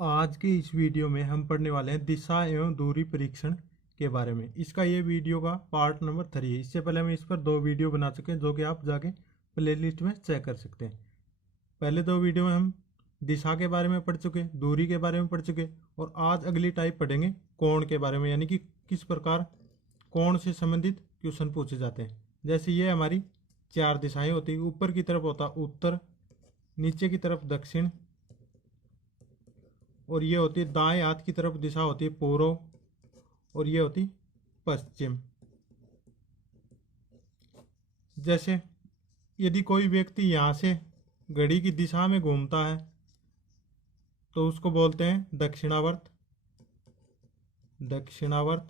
आज के इस वीडियो में हम पढ़ने वाले हैं दिशा एवं दूरी परीक्षण के बारे में। इसका ये वीडियो का पार्ट नंबर 3 है। इससे पहले हम इस पर 2 वीडियो बना चुके हैं, जो कि आप जाके प्लेलिस्ट में चेक कर सकते हैं। पहले 2 वीडियो में हम दिशा के बारे में पढ़ चुके, दूरी के बारे में पढ़ चुके, और आज अगली टाइप पढ़ेंगे कोण के बारे में, यानी कि किस प्रकार कोण से संबंधित क्वेश्चन पूछे जाते हैं। जैसे ये हमारी 4 दिशाएं होती है। ऊपर की तरफ होता उत्तर, नीचे की तरफ दक्षिण, और ये होती है दाएं हाथ की तरफ दिशा होती है पूर्व, और ये होती पश्चिम। जैसे यदि कोई व्यक्ति यहाँ से घड़ी की दिशा में घूमता है तो उसको बोलते हैं दक्षिणावर्त। दक्षिणावर्त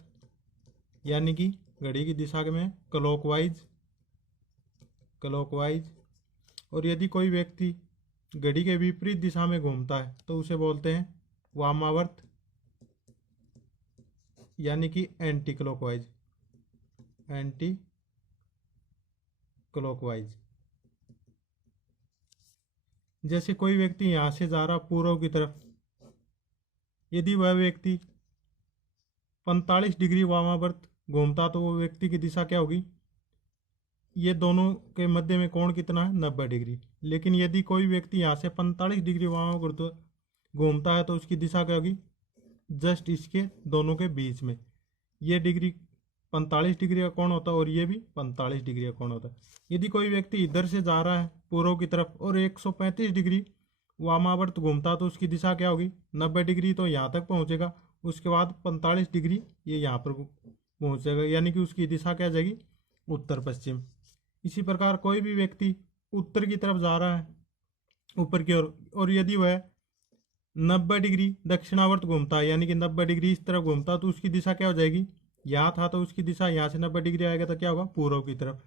यानी कि घड़ी की दिशा में क्लॉकवाइज, क्लॉकवाइज। और यदि कोई व्यक्ति घड़ी के विपरीत दिशा में घूमता है तो उसे बोलते हैं वामावर्त, यानी कि एंटी क्लॉकवाइज, एंटी क्लॉकवाइज। जैसे कोई व्यक्ति यहाँ से जा रहा पूर्व की तरफ, यदि वह व्यक्ति 45 डिग्री वामावर्त घूमता तो वो व्यक्ति की दिशा क्या होगी? ये दोनों के मध्य में कोण कितना है? 90 डिग्री। लेकिन यदि कोई व्यक्ति यहाँ से 45 डिग्री वामावर्त घूमता है तो उसकी दिशा क्या होगी? जस्ट इसके दोनों के बीच में। ये डिग्री 45 डिग्री का कोण होता है और ये भी 45 डिग्री का कोण होता है। यदि कोई व्यक्ति इधर से जा रहा है पूर्व की तरफ और 135 डिग्री वामावर्त घूमता तो उसकी दिशा क्या होगी? 90 डिग्री तो यहाँ तक पहुँचेगा, उसके बाद 45 डिग्री ये यहाँ पर पहुँचेगा, यानी कि उसकी दिशा क्या जाएगी? उत्तर पश्चिम। इसी प्रकार कोई भी व्यक्ति उत्तर की तरफ जा रहा है ऊपर की ओर, और यदि वह 90 डिग्री दक्षिणावर्त घूमता है, यानी कि 90 डिग्री इस तरफ घूमता तो उसकी दिशा क्या हो जाएगी? यहाँ था तो उसकी दिशा यहाँ से 90 डिग्री आएगा तो क्या होगा? पूर्व की तरफ।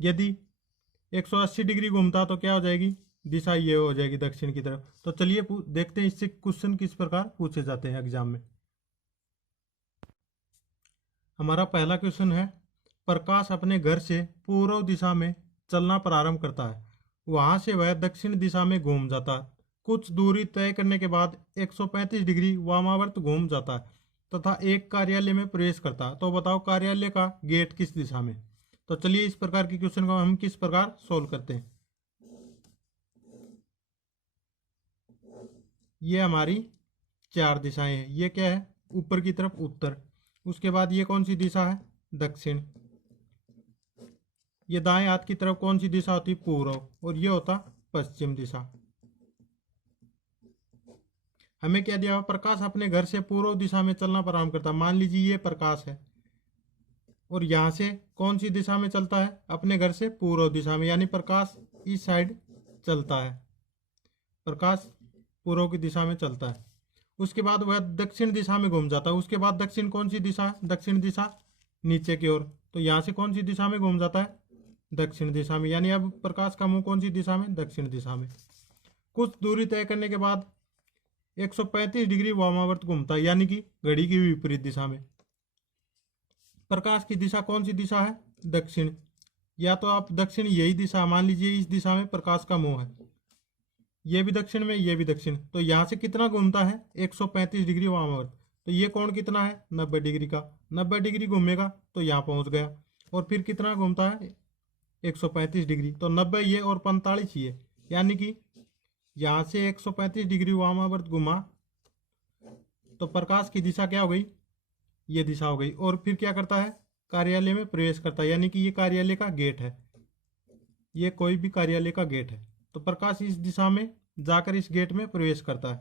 यदि 180 डिग्री घूमता तो क्या हो जाएगी? दिशा ये हो जाएगी दक्षिण की तरफ। तो चलिए देखते हैं इससे क्वेश्चन किस प्रकार पूछे जाते हैं एग्जाम में। हमारा पहला क्वेश्चन है, प्रकाश अपने घर से पूर्व दिशा में चलना प्रारंभ करता है, वहां से वह दक्षिण दिशा में घूम जाता है। कुछ दूरी तय करने के बाद 135 डिग्री वामावर्त घूम जाता है तथा एक कार्यालय में प्रवेश करता है। तो बताओ कार्यालय का गेट किस दिशा में? तो चलिए इस प्रकार के क्वेश्चन को हम किस प्रकार सोल्व करते हैं। ये हमारी 4 दिशाएं हैं। ये क्या है? ऊपर की तरफ उत्तर, उसके बाद ये कौन सी दिशा है? दक्षिण। ये दाएं हाथ की तरफ कौन सी दिशा होती? पूर्व, और ये होता पश्चिम दिशा। हमें क्या दिया? प्रकाश अपने घर से पूर्व दिशा में चलना प्रारंभ करता है। मान लीजिए ये प्रकाश है और यहां से कौन सी दिशा में चलता है? अपने घर से पूर्व दिशा में, यानी प्रकाश इस साइड चलता है, प्रकाश पूर्व की दिशा में चलता है। उसके बाद वह दक्षिण दिशा में घूम जाता है। उसके बाद दक्षिण कौन सी दिशा है? दक्षिण दिशा नीचे की ओर, तो यहाँ से कौन सी दिशा में घूम जाता है? दक्षिण दिशा में, यानी अब प्रकाश का मुंह कौन सी दिशा में? दक्षिण दिशा में। कुछ दूरी तय करने के बाद 135 डिग्री वामावर्त घूमता है, यानी कि घड़ी की विपरीत दिशा में। प्रकाश की दिशा कौन सी दिशा है? दक्षिण। या तो आप दक्षिण, यही दिशा मान लीजिए, इस दिशा में प्रकाश का मुंह है, ये भी दक्षिण में, ये भी दक्षिण। तो यहाँ से कितना घूमता है? 135 डिग्री वामावर्त। तो ये कोण कितना है? 90 डिग्री का। 90 डिग्री घूमेगा तो यहाँ पहुँच गया। और फिर कितना घूमता है? 135 डिग्री। तो 90 ये और 45 ये, यानी कि यहाँ से 135 डिग्री वामावर्त घुमा तो प्रकाश की दिशा क्या हो गई? ये दिशा हो गई। और फिर क्या करता है? कार्यालय में प्रवेश करता है, यानी कि ये कार्यालय का गेट है, ये कोई भी कार्यालय का गेट है। तो प्रकाश इस दिशा में जाकर इस गेट में प्रवेश करता है।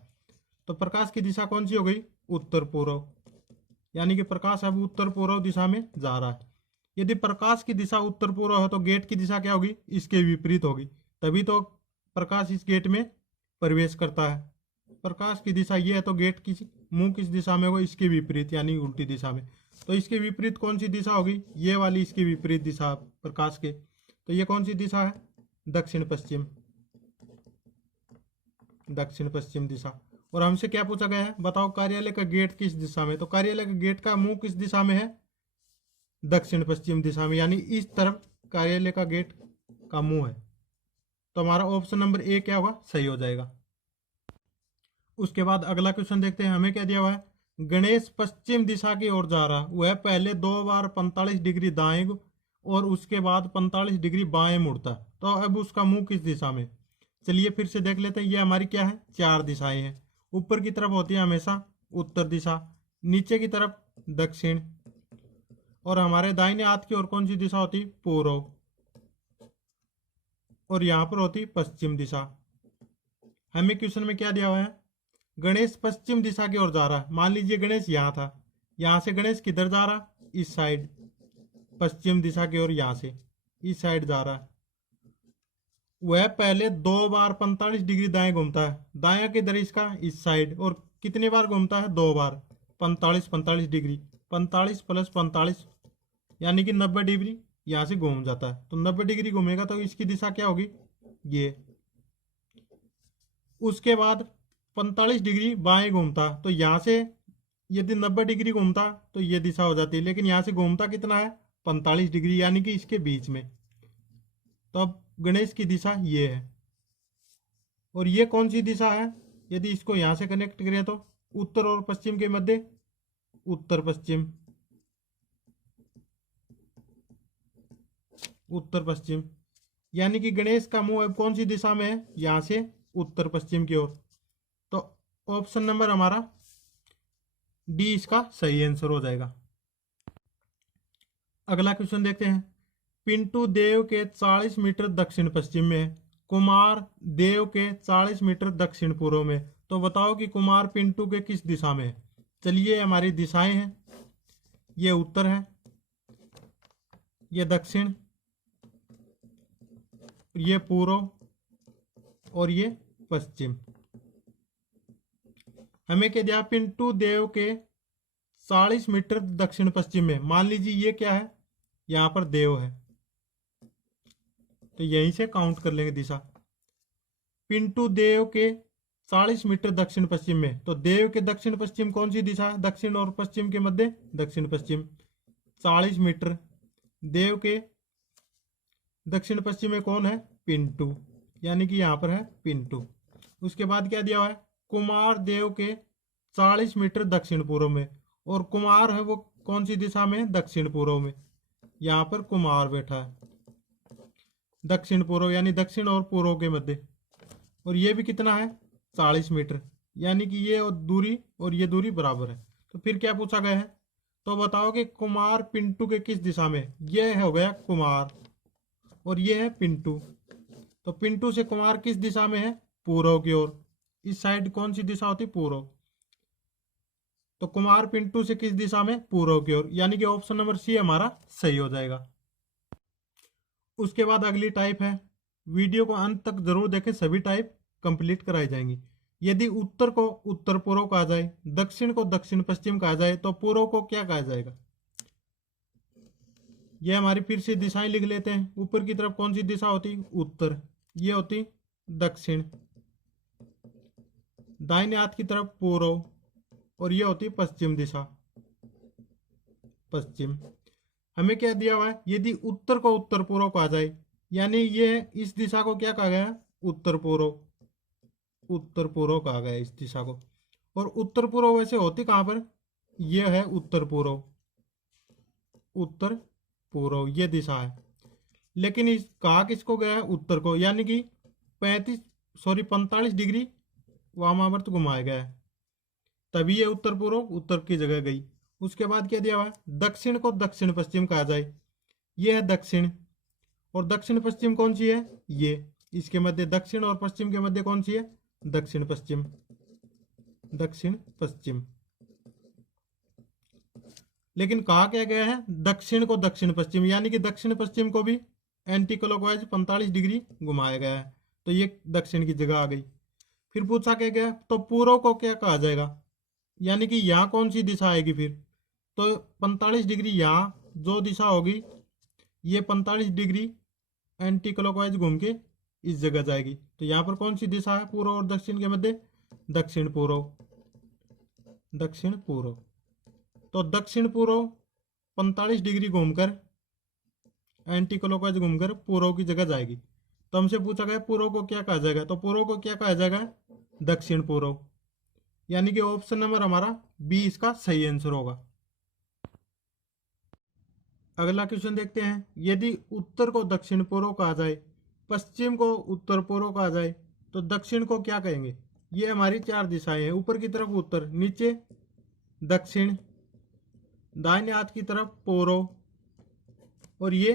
तो प्रकाश की दिशा कौन सी हो गई? उत्तर पूर्व, यानी कि प्रकाश अब उत्तर पूर्व दिशा में जा रहा है। यदि प्रकाश की दिशा उत्तर पूर्व है तो गेट की दिशा क्या होगी? इसके विपरीत होगी, तभी तो प्रकाश इस गेट में प्रवेश करता है। प्रकाश की दिशा ये है तो गेट की मुंह किस दिशा में होगा? इसके विपरीत, यानी उल्टी दिशा में। तो इसके विपरीत कौन सी दिशा होगी? ये वाली इसके विपरीत दिशा प्रकाश के। तो ये कौन सी दिशा है? दक्षिण पश्चिम, दक्षिण पश्चिम दिशा। और हमसे क्या पूछा गया है? बताओ कार्यालय का गेट किस दिशा में? तो कार्यालय का गेट का मुंह किस दिशा में है? दक्षिण पश्चिम दिशा में, यानी इस तरफ कार्यालय का गेट का मुंह है। तो हमारा ऑप्शन नंबर ए क्या होगा? सही हो जाएगा। उसके बाद अगला क्वेश्चन देखते हैं, हमें क्या दिया हुआ है। गणेश पश्चिम दिशा की ओर जा रहा, वह पहले 2 बार 45 डिग्री दाएं और उसके बाद 45 डिग्री बाएं मुड़ता, तो अब उसका मुंह किस दिशा में। चलिए फिर से देख लेते हैं। ये हमारी क्या है, 4 दिशाएं हैं। ऊपर की तरफ होती है हमेशा उत्तर दिशा, नीचे की तरफ दक्षिण, और हमारे दाहिने हाथ की ओर कौन सी दिशा होती, पूर्व, और यहाँ पर होती पश्चिम दिशा। हमें क्वेश्चन में क्या दिया हुआ है, गणेश पश्चिम दिशा की ओर जा रहा है। मान लीजिए गणेश यहाँ था, यहाँ से गणेश किधर जा रहा, इस साइड, पश्चिम दिशा की ओर, यहाँ से इस साइड जा रहा है। वह पहले 2 बार 45 डिग्री दाएं घूमता है, दाया किधर, इसका इस साइड, और कितनी बार घूमता है, 2 बार, 45 डिग्री, 45 प्लस 45 यानी कि 90 डिग्री यहाँ से घूम जाता है। तो 90 डिग्री घूमेगा तो इसकी दिशा क्या होगी, ये। उसके बाद 45 डिग्री बाएं घूमता, तो यहाँ से यदि 90 डिग्री घूमता तो ये दिशा हो जाती है, लेकिन यहाँ से घूमता कितना है, 45 डिग्री, यानी कि इसके बीच में। तो अब गणेश की दिशा ये है, और ये कौन सी दिशा है, यदि इसको यहाँ से कनेक्ट करें तो उत्तर और पश्चिम के मध्य, उत्तर पश्चिम, उत्तर पश्चिम, यानी कि गणेश का मुंह अब कौन सी दिशा में है, यहाँ से उत्तर पश्चिम की ओर। तो ऑप्शन नंबर हमारा डी इसका सही आंसर हो जाएगा। अगला क्वेश्चन देखते हैं। पिंटू देव के 40 मीटर दक्षिण पश्चिम में है, कुमार देव के 40 मीटर दक्षिण पूर्व में, तो बताओ कि कुमार पिंटू के किस दिशा में है। चलिए हमारी दिशाएं हैं, ये उत्तर है, ये दक्षिण, ये पूर्व, और ये पश्चिम। हमें क्या दिया, पिंटू देव के 40 मीटर दक्षिण पश्चिम में। मान लीजिए ये क्या है, यहां पर देव है, तो यहीं से काउंट कर लेंगे दिशा। पिंटू देव के 40 मीटर दक्षिण पश्चिम में, तो देव के दक्षिण पश्चिम कौन सी दिशा है, दक्षिण और पश्चिम के मध्य दक्षिण पश्चिम। 40 मीटर, देव के दक्षिण पश्चिम में कौन है, पिंटू, यानी कि यहां पर है पिंटू। उसके बाद क्या दिया हुआ है, कुमार देव के 40 मीटर दक्षिण पूर्व में, और कुमार है वो कौन सी दिशा में, दक्षिण पूर्व में, यहाँ पर कुमार बैठा है, दक्षिण पूर्व, यानी दक्षिण और पूर्व के मध्य। और ये भी कितना है, 40 मीटर, यानी कि ये दूरी और ये दूरी बराबर है। तो फिर क्या पूछा गया है, तो बताओ कि कुमार पिंटू के किस दिशा में। ये हो गया कुमार, और ये है पिंटू, तो पिंटू से कुमार किस दिशा में है, पूर्व की ओर। इस साइड कौन सी दिशा होती, पूर्व, तो कुमार पिंटू से किस दिशा में, पूर्व की ओर, यानी कि ऑप्शन नंबर सी हमारा सही हो जाएगा। उसके बाद अगली टाइप है, वीडियो को अंत तक जरूर देखें, सभी टाइप कंप्लीट कराई जाएंगी। यदि उत्तर को उत्तर पूर्व कहा जाए, दक्षिण को दक्षिण पश्चिम कहा जाए, तो पूर्व को क्या कहा जाएगा। ये हमारी फिर से दिशाएं लिख लेते हैं। ऊपर की तरफ कौन सी दिशा होती, उत्तर, ये होती दक्षिण, दाहिने हाथ की तरफ पूर्व, और ये होती पश्चिम दिशा, पश्चिम। हमें क्या दिया हुआ है, यदि उत्तर को उत्तर पूर्व कहा जाए, यानी ये इस दिशा को क्या कहा गया, उत्तर पूर्व, उत्तर पूर्व कहा गया इस दिशा को। और उत्तर पूर्व वैसे होती कहां पर, यह है उत्तर पूर्व, उत्तर पूर्व ये दिशा है, लेकिन इस कहा किसको गया है, उत्तर को, यानी कि 45 डिग्री वामावर्त घुमाया गया है, तभी ये उत्तर पूर्व उत्तर की जगह गई। उसके बाद क्या दिया हुआ है, दक्षिण को दक्षिण पश्चिम कहा जाए, ये है दक्षिण, और दक्षिण पश्चिम कौन सी है, ये, इसके मध्य दक्षिण और पश्चिम के मध्य कौन सी है, दक्षिण पश्चिम, दक्षिण पश्चिम। लेकिन कहा क्या गया है, दक्षिण को दक्षिण पश्चिम, यानी कि दक्षिण पश्चिम को भी एंटी क्लॉकवाइज 45 डिग्री घुमाया गया है, तो ये दक्षिण की जगह आ गई। फिर पूछा क्या गया, तो पूर्व को क्या कहा जाएगा, यानी कि यहाँ कौन सी दिशा आएगी फिर, तो 45 डिग्री यहाँ जो दिशा होगी, ये 45 डिग्री एंटी क्लॉकवाइज घूम के इस जगह जाएगी, तो यहाँ पर कौन सी दिशा है पूर्व और दक्षिण के मध्य, दक्षिण पूर्व, दक्षिण पूर्व। तो दक्षिण पूर्व 45 डिग्री घूमकर एंटी क्लॉकवाइज घूमकर पूर्व की जगह जाएगी। तो हमसे पूछा गया पूर्व को क्या कहा जाएगा, तो पूर्व को क्या कहा जाएगा, दक्षिण पूर्व। यानी कि ऑप्शन नंबर हमारा बी इसका सही आंसर होगा। अगला क्वेश्चन देखते हैं, यदि उत्तर को दक्षिण पूर्व कहा जाए, पश्चिम को उत्तर पूर्व कहा जाए, तो दक्षिण को क्या कहेंगे? ये हमारी चार दिशाएं हैं, ऊपर की तरफ उत्तर, नीचे दक्षिण, दाहिने हाथ की तरफ पूर्व और ये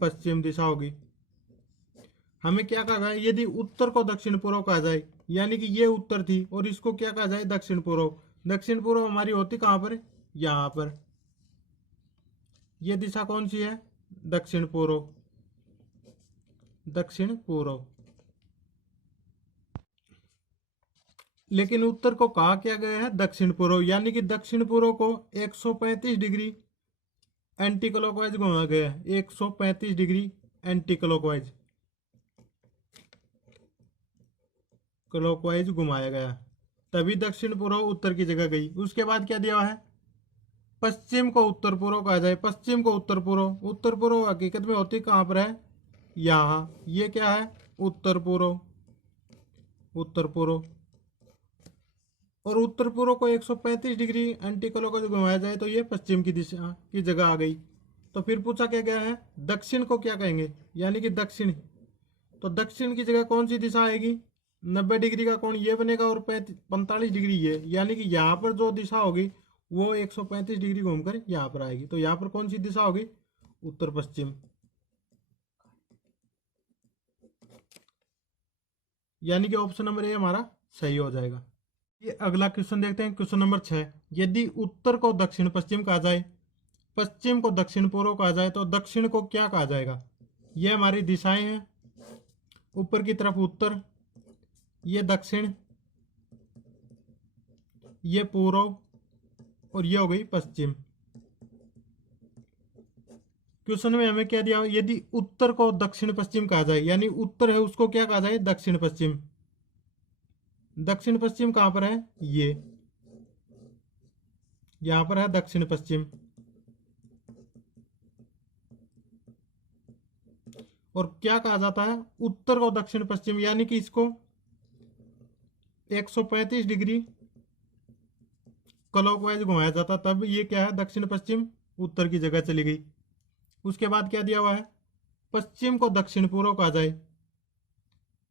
पश्चिम दिशा होगी। हमें क्या कहा जाए? यदि उत्तर को दक्षिण पूर्व कहा जाए, यानी कि ये उत्तर थी और इसको क्या कहा जाए? दक्षिण पूर्व। दक्षिण पूर्व हमारी होती कहां पर? यहां पर। ये दिशा कौन सी है? दक्षिण पूर्व। दक्षिण पूर्व। लेकिन उत्तर को कहा क्या गया है? दक्षिण पूर्व, यानी कि दक्षिण पूर्व को 135 डिग्री एंटी क्लॉकवाइज घुमाया गया है। 135 डिग्री एंटी क्लॉकवाइज घुमाया गया, तभी दक्षिण पूर्व उत्तर की जगह गई। उसके बाद क्या दिया है? पश्चिम को उत्तर पूर्व कहा जाए, पश्चिम को उत्तर पूर्व। उत्तर पूर्व हकीकत में होती कहां पर है? यहां। ये क्या है? उत्तर पूर्व। उत्तर पूर्व। और उत्तर पूर्व को 135 डिग्री एंटी क्लॉकवाइज घुमाया जाए तो ये पश्चिम की दिशा की जगह आ गई। तो फिर पूछा क्या गया है? दक्षिण को क्या कहेंगे? यानी कि दक्षिण। तो दक्षिण की जगह कौन सी दिशा आएगी? 90 डिग्री का कोण ये बनेगा और 45 डिग्री ये, यानी कि यहाँ पर जो दिशा होगी वो 135 डिग्री घूमकर यहाँ पर आएगी। तो यहाँ पर कौन सी दिशा होगी? उत्तर पश्चिम। यानी कि ऑप्शन नंबर ए हमारा सही हो जाएगा। ये अगला क्वेश्चन देखते हैं, क्वेश्चन नंबर 6। यदि उत्तर को दक्षिण पश्चिम कहा जाए, पश्चिम को दक्षिण पूर्व कहा जाए, तो दक्षिण को क्या कहा जाएगा? ये हमारी दिशाएं हैं, ऊपर की तरफ उत्तर, ये दक्षिण, ये पूर्व और ये हो गई पश्चिम। क्वेश्चन में हमें क्या दिया? यदि उत्तर को दक्षिण पश्चिम कहा जाए, यानी उत्तर है उसको क्या कहा जाए? दक्षिण पश्चिम। दक्षिण पश्चिम कहां पर है? ये यहां पर है दक्षिण पश्चिम। और क्या कहा जाता है? उत्तर को दक्षिण पश्चिम, यानी कि इसको 135 डिग्री क्लॉकवाइज घुमाया जाता, तब ये क्या है? दक्षिण पश्चिम उत्तर की जगह चली गई। उसके बाद क्या दिया हुआ है? पश्चिम को दक्षिण पूर्व कहा जाए,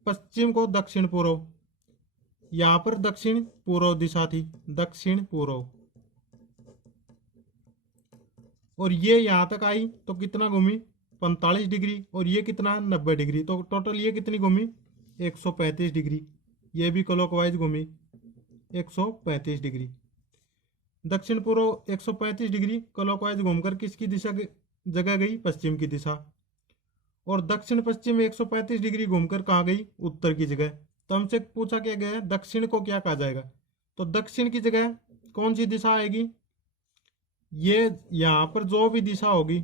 पश्चिम को दक्षिण पूर्व, यहां पर दक्षिण पूर्व दिशा थी, दक्षिण पूर्व। और ये यहां तक आई तो कितना घूमी? 45 डिग्री। और ये कितना? 90 डिग्री। तो टोटल ये कितनी घूमी? 135 डिग्री। ये भी क्लॉकवाइज घूमी 135 डिग्री। दक्षिण पूर्व 135 डिग्री क्लॉकवाइज घूमकर किसकी दिशा जगह गई? पश्चिम की दिशा। और दक्षिण पश्चिम 135 डिग्री घूमकर कहाँ गई? उत्तर की जगह। तो हमसे पूछा क्या गया है? दक्षिण को क्या कहा जाएगा? तो दक्षिण की जगह कौन सी दिशा आएगी? ये यहां पर जो भी दिशा होगी,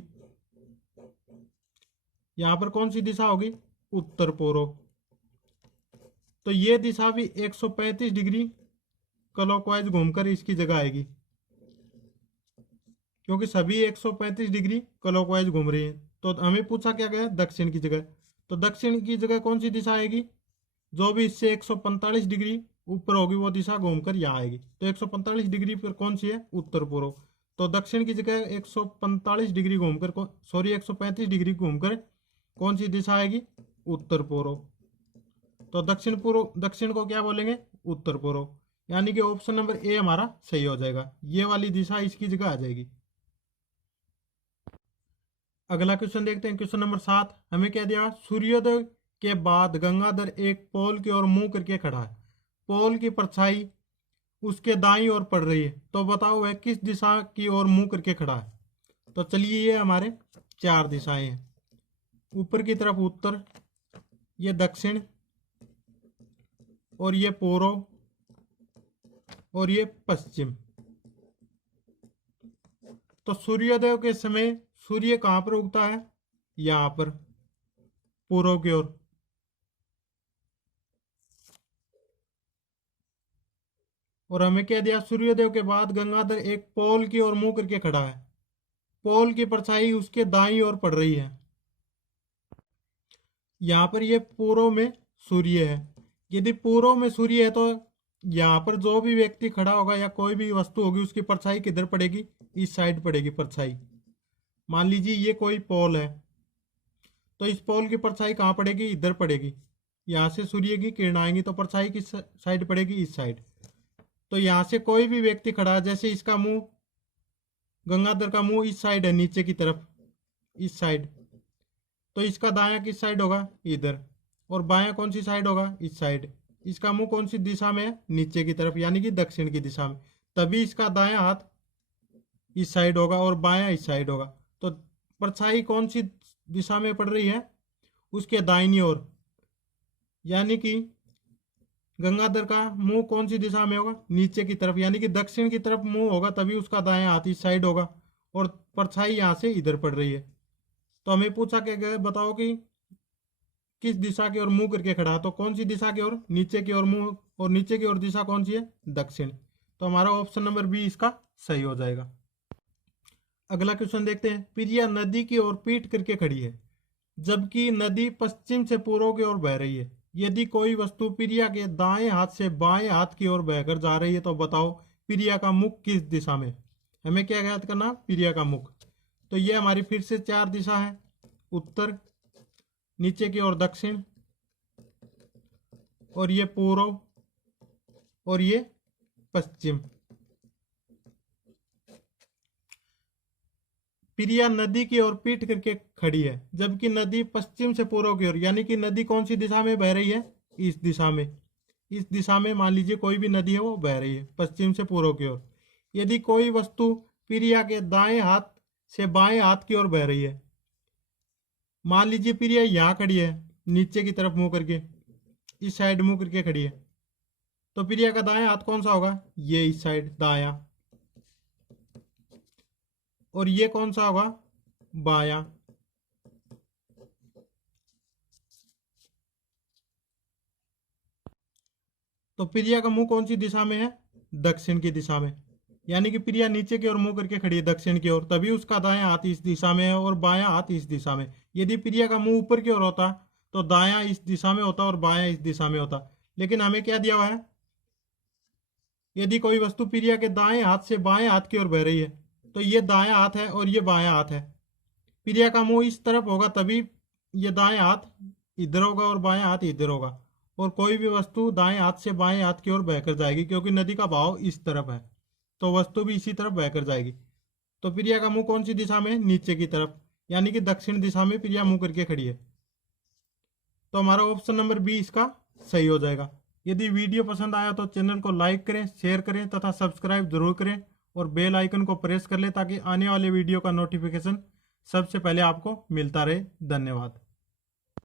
यहां पर कौन सी दिशा होगी? उत्तर पूर्व। तो ये दिशा भी 135 डिग्री क्लॉकवाइज घूमकर इसकी जगह आएगी, क्योंकि सभी 135 डिग्री क्लॉकवाइज घूम रही हैं। तो हमें पूछा क्या गया? दक्षिण की जगह। तो दक्षिण की जगह कौन सी दिशा आएगी? जो भी इससे 145 डिग्री ऊपर होगी वो दिशा घूमकर यहाँ आएगी। तो 145 डिग्री पर कौन सी है? उत्तर पूर्व। तो दक्षिण की जगह 145 डिग्री घूमकर, सॉरी 135 डिग्री घूमकर कौन सी दिशा आएगी? उत्तर पूर्व। तो दक्षिण पूर्व, दक्षिण को क्या बोलेंगे? उत्तर पूर्व। यानी कि ऑप्शन नंबर ए हमारा सही हो जाएगा। ये वाली दिशा इसकी जगह आ जाएगी। अगला क्वेश्चन देखते हैं, क्वेश्चन नंबर 7। हमें क्या दिया? सूर्योदय के बाद गंगाधर एक पोल की ओर मुंह करके खड़ा है, पोल की परछाई उसके दाईं ओर पड़ रही है, तो बताओ वह किस दिशा की ओर मुंह करके खड़ा है? तो चलिए, ये हमारे चार दिशाएं हैं, ऊपर की तरफ उत्तर, ये दक्षिण, और ये पूर्व, और ये पश्चिम। तो सूर्योदय के समय सूर्य कहां पर उगता है? यहां पर पूर्व की ओर। और हमें क्या दिया? सूर्योदय के बाद गंगाधर एक पोल की ओर मुंह करके खड़ा है, पोल की परछाई उसके दाईं ओर पड़ रही है। यहां पर ये पूर्व में सूर्य है। यदि पूर्व में सूर्य है तो यहाँ पर जो भी व्यक्ति खड़ा होगा या कोई भी वस्तु होगी उसकी परछाई किधर पड़ेगी, इस साइड पड़ेगी परछाई। मान लीजिए ये कोई पोल है, तो इस पोल की परछाई कहाँ पड़ेगी, इधर पड़ेगी। यहाँ से सूर्य की किरण आएंगी तो परछाई किस साइड पड़ेगी, इस साइड। तो यहाँ से कोई भी व्यक्ति खड़ा है, जैसे इसका मुंह, गंगाधर का मुंह इस साइड है, नीचे की तरफ, इस साइड, तो इसका दायां किस साइड होगा, इधर। और बायां कौन सी साइड होगा, इस साइड। इसका मुंह कौन सी दिशा में है, नीचे की तरफ, यानी कि दक्षिण की दिशा में। तभी इसका दायां हाथ इस साइड होगा और बायां इस साइड होगा। तो परछाई कौन सी दिशा में पड़ रही है, उसके दाहिनी ओर, यानी कि गंगाधर का मुंह कौन सी दिशा में होगा, नीचे की तरफ, यानी कि दक्षिण की तरफ मुंह होगा, तभी उसका दायां हाथ इस साइड होगा और परछाई यहाँ से इधर पड़ रही है। तो हमें पूछा क्या गया, बताओ कि किस दिशा की ओर मुंह करके खड़ा है, तो कौन सी दिशा की ओर, नीचे की ओर मुंह, और नीचे की ओर दिशा कौन सी है, दक्षिण। तो हमारा ऑप्शन नंबर बी इसका सही हो जाएगा। अगला क्वेश्चन देखते हैं। प्रिया नदी की ओर पीठ करके खड़ी है, जबकि नदी पश्चिम से पूर्व की ओर बह रही है। यदि कोई वस्तु प्रिया के दाएं हाथ से बाएं हाथ की ओर बहकर जा रही है तो बताओ प्रिया का मुख किस दिशा में। हमें क्या ज्ञात करना, प्रिया का मुख। तो ये हमारी फिर से 4 दिशा है, उत्तर, नीचे की ओर दक्षिण, और ये पूर्व, और ये पश्चिम। प्रिया नदी की ओर पीठ करके खड़ी है, जबकि नदी पश्चिम से पूर्व की ओर, यानी कि नदी कौन सी दिशा में बह रही है, इस दिशा में। इस दिशा में मान लीजिए कोई भी नदी है वो बह रही है पश्चिम से पूर्व की ओर। यदि कोई वस्तु प्रिया के दाएं हाथ से बाएं हाथ की ओर बह रही है, मान लीजिए प्रिया यहाँ खड़ी है, नीचे की तरफ मुंह करके, इस साइड मुंह करके खड़ी है, तो प्रिया का दायां हाथ कौन सा होगा, ये इस साइड दायां, और ये कौन सा होगा, बायां। तो प्रिया का मुंह कौन सी दिशा में है, दक्षिण की दिशा में, यानी कि प्रिया नीचे की ओर मुंह करके खड़ी है दक्षिण की ओर, तभी उसका दायां हाथ इस दिशा में है और बायां हाथ इस दिशा में। यदि प्रिया का मुंह ऊपर की ओर होता तो दायां इस दिशा में होता और बायां इस दिशा में होता। लेकिन हमें क्या दिया हुआ है, यदि कोई वस्तु प्रिया के दाएं हाथ से बाएं हाथ की ओर बह रही है, तो ये दायां हाथ है और ये बायां हाथ है। प्रिया का मुंह इस तरफ होगा, तभी ये दाएं हाथ इधर होगा और बायां हाथ इधर होगा। और कोई भी वस्तु दाएं हाथ से बाएं हाथ की ओर बहकर जाएगी, क्योंकि नदी का बहाव इस तरफ है, तो वस्तु भी इसी तरफ बहकर जाएगी। तो प्रिया का मुंह कौन सी दिशा में, नीचे की तरफ, यानी कि दक्षिण दिशा में प्रिया मुंह करके खड़ी है। तो हमारा ऑप्शन नंबर बी इसका सही हो जाएगा। यदि वीडियो पसंद आया तो चैनल को लाइक करें, शेयर करें तथा सब्सक्राइब जरूर करें, और बेल आइकन को प्रेस कर लें ताकि आने वाले वीडियो का नोटिफिकेशन सबसे पहले आपको मिलता रहे। धन्यवाद।